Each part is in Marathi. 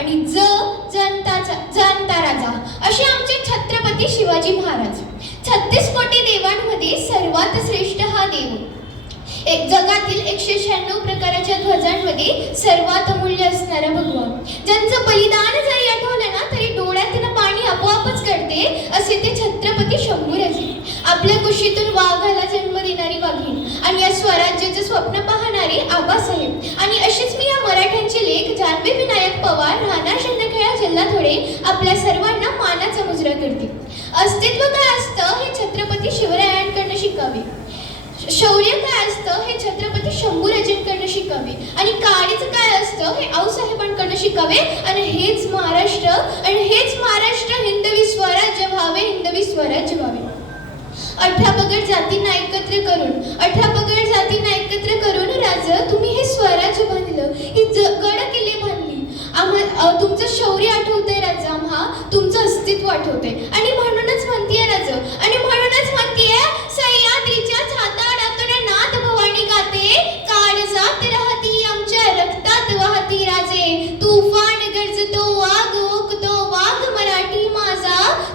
आणि ज जनताचा जनता राजा असे आमचे छत्रपती शिवाजी महाराज. छत्तीस कोटी देवांमध्ये सर्वात श्रेष्ठ हा देव. एक जगातील एकशे शहाण्णव प्रकाराच्या ध्वजांमध्ये सर्वात अमूल्य असणारा भगवान. ज्यांचं बलिदान जरी आठवलं ना तरी डोळ्यातनं पाणी आपोआपच करते असे ते छत्रपती शंभूराजे. आपल्या कुशीतून वाघाला जन्म देणारी वाघीण आणि या स्वराज्याचं स्वप्न पाहणारे आबासाहेब आणि अशीच मी या मराठ्यांचे लेख जानवी विनायक पवार राहणार शंदखेळा जिल्हा थोडे आपल्या सर्वांना मानाचा मुजरा करते अस्तित्व काय असतं हे छत्रपती शिवरायांकडनं शिकावे. शौर्य काय असतं हे छत्रपती शंभूराजांकडनं शिकावे. आणि काळीचं काय असतं हे आऊसाहेबांकडनं शिकावे. आणि हेच महाराष्ट्र आणि हेच महाराष्ट्र हिंदवी स्वराज्य व्हावे हिंदवी स्वराज्य व्हावे. अठरा पगड जातींना एकत्र करून अठरा पगड जातींना एकत्र करून राज तुम्ही हे स्वराज्य बांधलं. ही गड किल्ले बांधली. आम्हा तुमचं शौर्य आठवतंय राजा आम्हा तुमचं अस्तित्व आठवतंय. आणि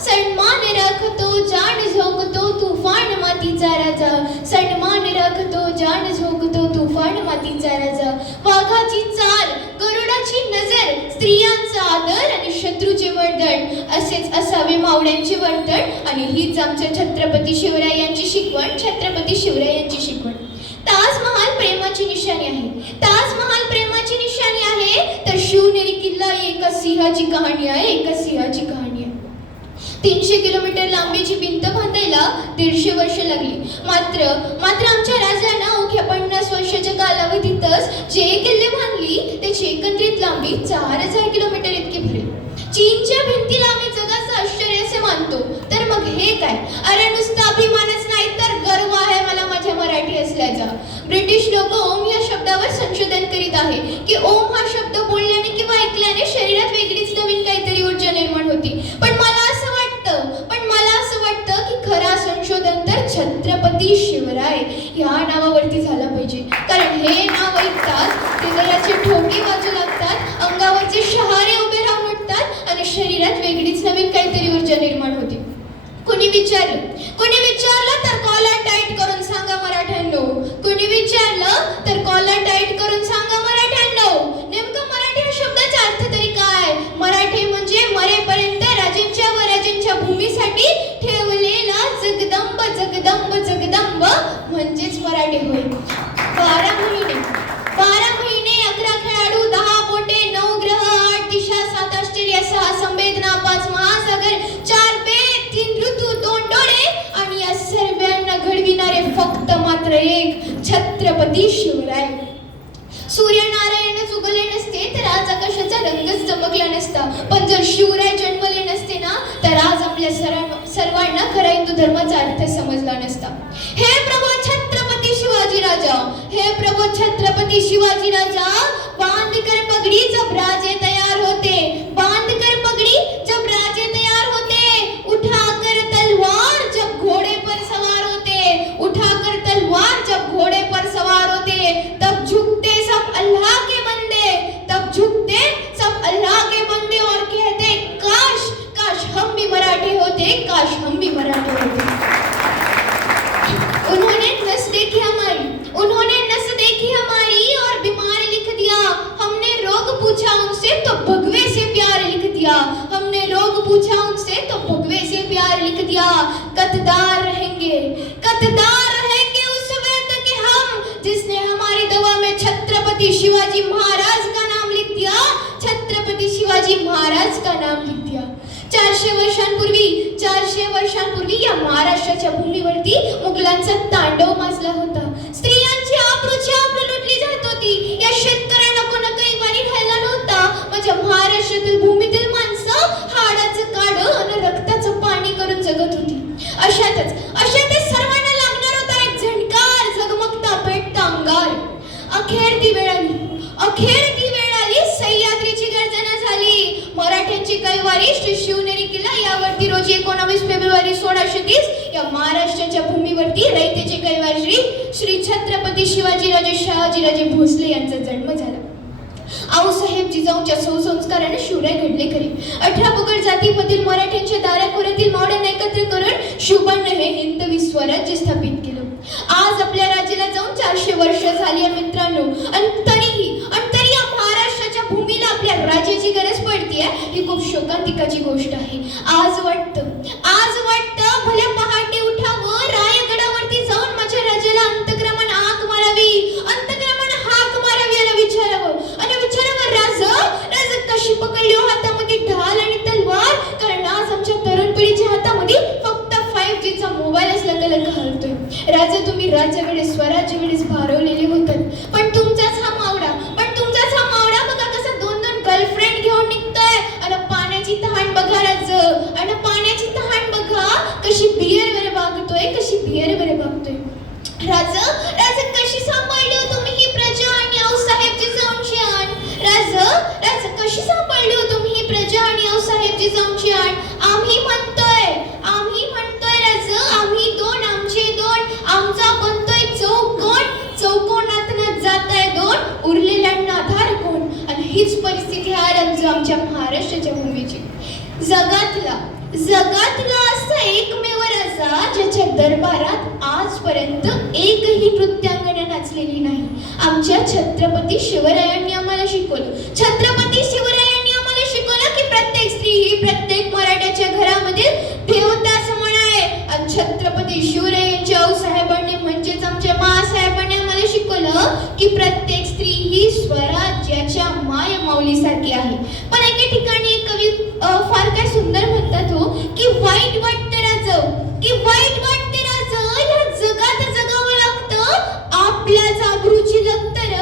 सन्मान राखतो जाण झोकतो तुफान मातीचा राजा सन्मान राखतो जाण झोकतो तुफान मातीचा राजा वाघाची चाल गरुडाची नजर स्त्रियांचा आदर आणि शत्रूचे वर्धन असेच असावे मावळ्यांचे वर्तन आणि हीच आमच्या छत्रपती शिवरायांची शिकवण छत्रपती शिवरायांची शिकवण. ताजमहाल प्रेमाची निशाणी आहे. ताजमहाल प्रेमाची निशाणी आहे तर शिवनेरी किल्ला एका सिंहाची कहाणी आहे एका सिंहाची कहाणी. तीनशे किलोमीटर लांबीची भिंत बांधायला दीडशे वर्ष लागली. मात्र मात्र आमच्या राजानं अवघ्या पन्नास वर्षाच्या कालावधीतच जे किल्ले बांधली त्याची एकत्रित लांबी चार हजार किलोमीटर इतकी भरेल. चीनच्या भिंतीला आम्ही जगाचं आश्चर्य असे मानतो? तर मग हे काय? अरे नुसतं अभिमानच नाही तर गर्व आहे मला माझ्या मराठी असल्याचा. ब्रिटिश लोक ओम या शब्दावर संशोधन करीत आहे की ओम हा शब्द बोलल्याने किंवा ऐकल्याने शरीरात वेगळीच नवीन काहीतरी ऊर्जा निर्माण होते. नवीन काहीतरी ऊर्जा निर्माण होते. कोणी विचारलं? कोणी विचारलं तर कॉलर टाईट करून सांगा मराठ्यांनो. कोणी विचारलं तर कॉलर टाईट करून सांगा मराठ्यांनो. नेमकं मराठी या शब्दाचा अर्थ तरी काय? मराठी म्हणजे मरेपर्यंत राजांच्या व राजांच्या भूमीसाठी ठेवलेला जगदंब जगदंब जगदंब म्हणजेच मराठी होय. बारा महिने प्रजापती शिवराय. सूर्यनारायण उगवले नसते तर आज आकाशाचा रंगच चमकला नसता. पण जर शिवराय जन्मले नसते ना तर आज आपल्या सर्व सर्वांना खरा हिंदू धर्माचा अर्थ समजला नसता. हे प्रभू छत्रपती शिवाजी राजा हे प्रभू छत्रपती शिवाजी राजा बांधकर पगडी जब राजे तयार होते बांध कर पगडी जब राजे तयार होते उठा कर तलवार जब घोड़े पर सवार होते उठा कर तलवार जब घोड़े पर सवार होते तब झुकते सब अल्लाह के बंदे तब झुकते सब अल्लाह के बंदे और कहते काश काश हम भी मराठे होते काश हम भी मराठे होते उन्होंने नस देखी हमारी उन्होंने नस देखी हमारी और बीमारी लिख दिया हमने रोग पूछा उनसे तो भगवे से प्यार लिख दिया हमने रोग पूछा उनसे तो भगवे से प्यार लिख दिया कतदार रहेंगे हकदार है कि उस वक्त के हम जिसने हमारी दवा में छत्रपति शिवाजी महाराज का नाम लिख दिया छत्रपति शिवाजी महाराज का नाम लिख दिया। चारशे वर्षांपूर्वी चारशे वर्षांपूर्वी या महाराष्ट्राच्या भूमीवरती मुघलांचा तांडव माजला होता. स्त्रियांची आबरूची आबरू लुटली जात होती. या शेतकऱ्यांना कोणा काही वारी खायला नव्हता माझ्या महाराष्ट्रातील भूमीतील माणसं हाडाचं काड आणि रक्ताचं पाणी करून जगत होती अशातच अशातच सर्वांना लागणार होता एक झणकार जगमगता पेटता अंगार अखेर ती वेळ आली अखेर ती वेळ आली सह्याद्रीची गर्जना झाली मराठ्यांची कैवारी शिवनेरी किल्ला यावरती रोजी एकोणावीस फेब्रुवारी सोळाशे तीस या महाराष्ट्राच्या भूमीवरती रयतेचे श्री छत्रपती शिवाजीराजे शहाजीराजे भोसले यांचा जन्म झाला. आऊसाहेब जिजाऊंच्या सुसंस्काराने शिवराय घडले खरे. अठरा पगड जातीमधील मराठ्यांच्या दाराखोऱ्यातील मावळ्यांना एकत्र करून शिवबांना हे हिंदवी स्वराज्य स्थापित केलं. आज आपल्या राज्याला जाऊन चारशे वर्ष झाली मित्रांनो. आणि तरीही आणि तरी या महाराष्ट्राच्या भूमीला आपल्या राज्याची गरज पडतीये ही खूप शोकांतिकाची गोष्ट आहे. आज वाटतं आज वाटतं भल्या राज राज कशी सांभाळली तुम्ही ही प्रजा आणि आऊसाहेबची जाऊनची आण राज राज कशी सांभाळली तुम्ही ही प्रजा आणि आऊसाहेबची जाऊनची आण आम्ही म्हणतोय आम्ही म्हणतोय राज आम्ही दोन आमचे दोन आमचा बनतोय चौकोन. चौकोनातनं जात आहे दोन उरलेल्यांना आधार कोण? आणि हीच परिस्थिती हा आज आमच्या महाराष्ट्राच्या भूमीची जगातला जगातला असा एकमेव राजा ज्याच्या दरबारात आजपर्यंत केली नाही. आमच्या छत्रपती शिवरायांनी आम्हाला शिकवलं. छत्रपती शिवरायांनी आम्हाला शिकवलं की प्रत्येक स्त्री ही प्रत्येक मराठ्याच्या घरामध्ये देवता समान आहे. आणि छत्रपती शिवरायांच्या साहेबांनी म्हणजेच आमच्या मासाहेबांनी आम्हाला शिकवलं की प्रत्येक स्त्री ही स्वराज्याच्या माय माऊलीसारखी आहे. पण एके ठिकाणी एक कवी फार काय सुंदर म्हणतात हो की वाईट वाटतं राज की वाईट वाटते राज या जगात जगावं लागतं आपल्याच आबरूची लक्तर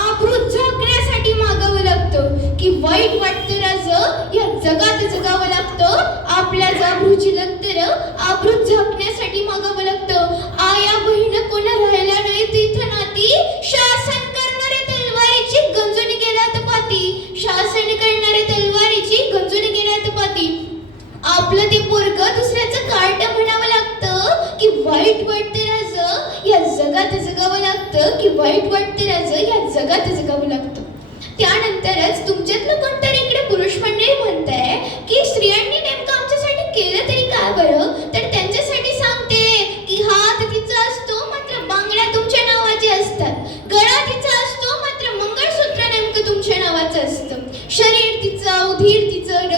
आबरू झाकण्यासाठी मागावं लागतं की वाईट वाटते राज या जगात जगावं लागतं. आपल्या आबरूची नंतर आभृत झाकण्यासाठी मागावं लागतं. आया बहीण कोणा राहिल्या नाही तिथं नाती. शासन करणारे तलवारीची गंजून गेल्यात तपाती शासन करणारे तलवारीची गंजून गेल्यात पाती. आपलं ते पोरग दुसऱ्याचं कार्ट म्हणावं लागतं की वाईट वाटते राज. या जगात जगावं लागतं की वाईट वाटते राज. या जगात जगावं लागतं. त्यानंतरच तुमच्यातलं कोणतं इकडे पुरुष मंडळी म्हणताय की स्त्रियांनी नेमकं आमच्यासाठी केलं तरी काय बरं तर त्यांच्यासाठी सांगते की हात तिचा असतो मात्र बांगड्या तुमच्या नावाचे असतात गळा तिचा असतो मात्र मंगळसूत्र नेमकं तुमच्या नावाचं असतं शरीर तिचं उधीर तिचं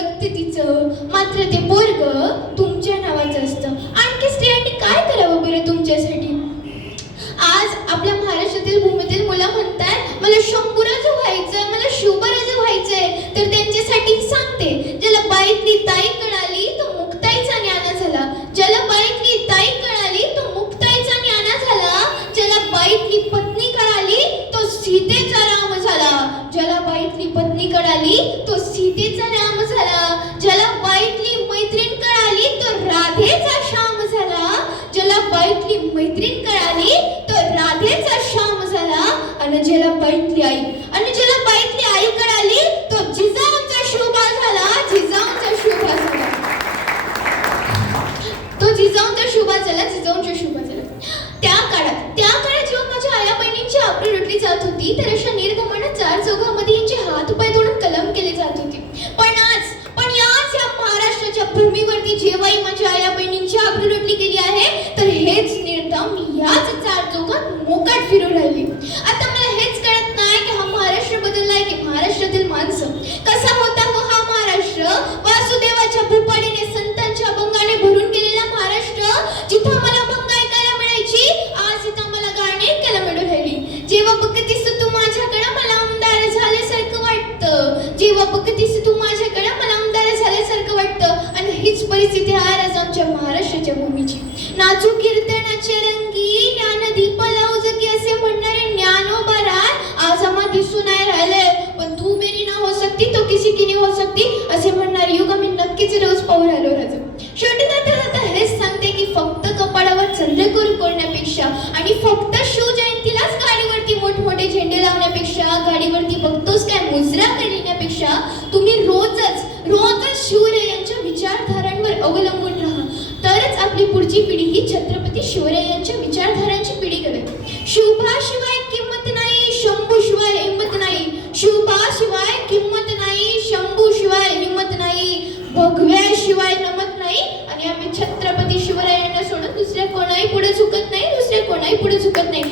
असतं? मात्र ते पोरग तुमच्या नावाचं असतं. आणखी स्त्रियांनी काय करावं बरं तुमच्यासाठी? आज आपल्या महाराष्ट्रातील भूमीतील मुलं म्हणतात मला शंभूराज व्हायचंय मला शिवबराज व्हायचंय. तर त्यांच्यासाठी सांगते ज्याला बाईतली ताई कळाली तो मुक्ताईचा ज्ञान झाला ज्याला बाईतली ताई कळाली तो मुक्ताईचा ज्ञान झाला ज्याला बाईतली पत्नी कळाली तो सीतेचा राम झाला ज्याला बाईतली पत्नी कळाली तो सीतेचा राम झाला ज्याला बाईतली मैत्रीण कळाली तो राधेचा श्याम झाला ज्याला बाईतली मैत्रीण कळाली तो राधेचा श्याम झाला आणि ज्याला बाईतली आई. आणि ज्याला बाईतली आई कळाली तो जिजाऊचा शोभा झाला जिजाऊचा शोभा झाला. तो जिजाऊचा शोभा झाला जिजाऊंचा शुभा झाला त्या काळात त्या काळात जेव्हा माझ्या आया बहिणींची आपली लुटली जात होती तर अशा निर्गमन चार चौघामध्ये यांचे हात पाय तोडून कलम केले जात होते पण आज पण याच या महाराष्ट्राच्या भूमीवरती जेव्हाही माझ्या आया बहिणींची आपली लुटली गेली आहे तर हेच निर्दम याच सोबत मोकाट फिरून राहिली आता मला हेच कळत नाही की हा महाराष्ट्र बदललाय की महाराष्ट्रातील माणसं कसा होता हो हा महाराष्ट्र? वासुदेवाच्या भूपाडीने संतांच्या अभंगाने भरून गेलेला महाराष्ट्र जिथं मला अभंग ऐकायला मिळायची आज इथं मला गाणी ऐकायला मिळू राहिली. जेव्हा बघतीस तू माझ्याकडे मला आमदार झाल्यासारखं वाटतं. जेव्हा बघतीस तू माझ्याकडे मला आमदार झाल्यासारखं वाटतं. आणि हीच परिस्थिती आज आमच्या महाराष्ट्राच्या भूमीची. नाचू कीर्तनाचे रंगी ज्ञान दीप लावज की असे म्हणणारे ज्ञानोबा राय आज आम्हा दिसून नाही राहिले पण तू मेरी ना हो सकती तो किसी की नाही हो सकती असे म्हणणारे युग आम्ही नक्कीच रोज पाहू राहिलो राजा शेवटी जाता जाता हेच सांगते की फक्त कपाळावर चंद्रकोर करण्यापेक्षा आणि फक्त शिवजयंतीलाच गाडीवरती मोठमोठे झेंडे लावण्यापेक्षा गाडीवरती बघतोस काय मुजरा करण्यापेक्षा तुम्ही रोजच रोजच शिवरायांच्या विचारधारांवर अवलंबून राहा. तरच आपली पुढची पिढी ही छत्रपती शिवरायांच्या विचारधारांची पिढी घडेल. शिवभा काही पुढे झुकत नाही.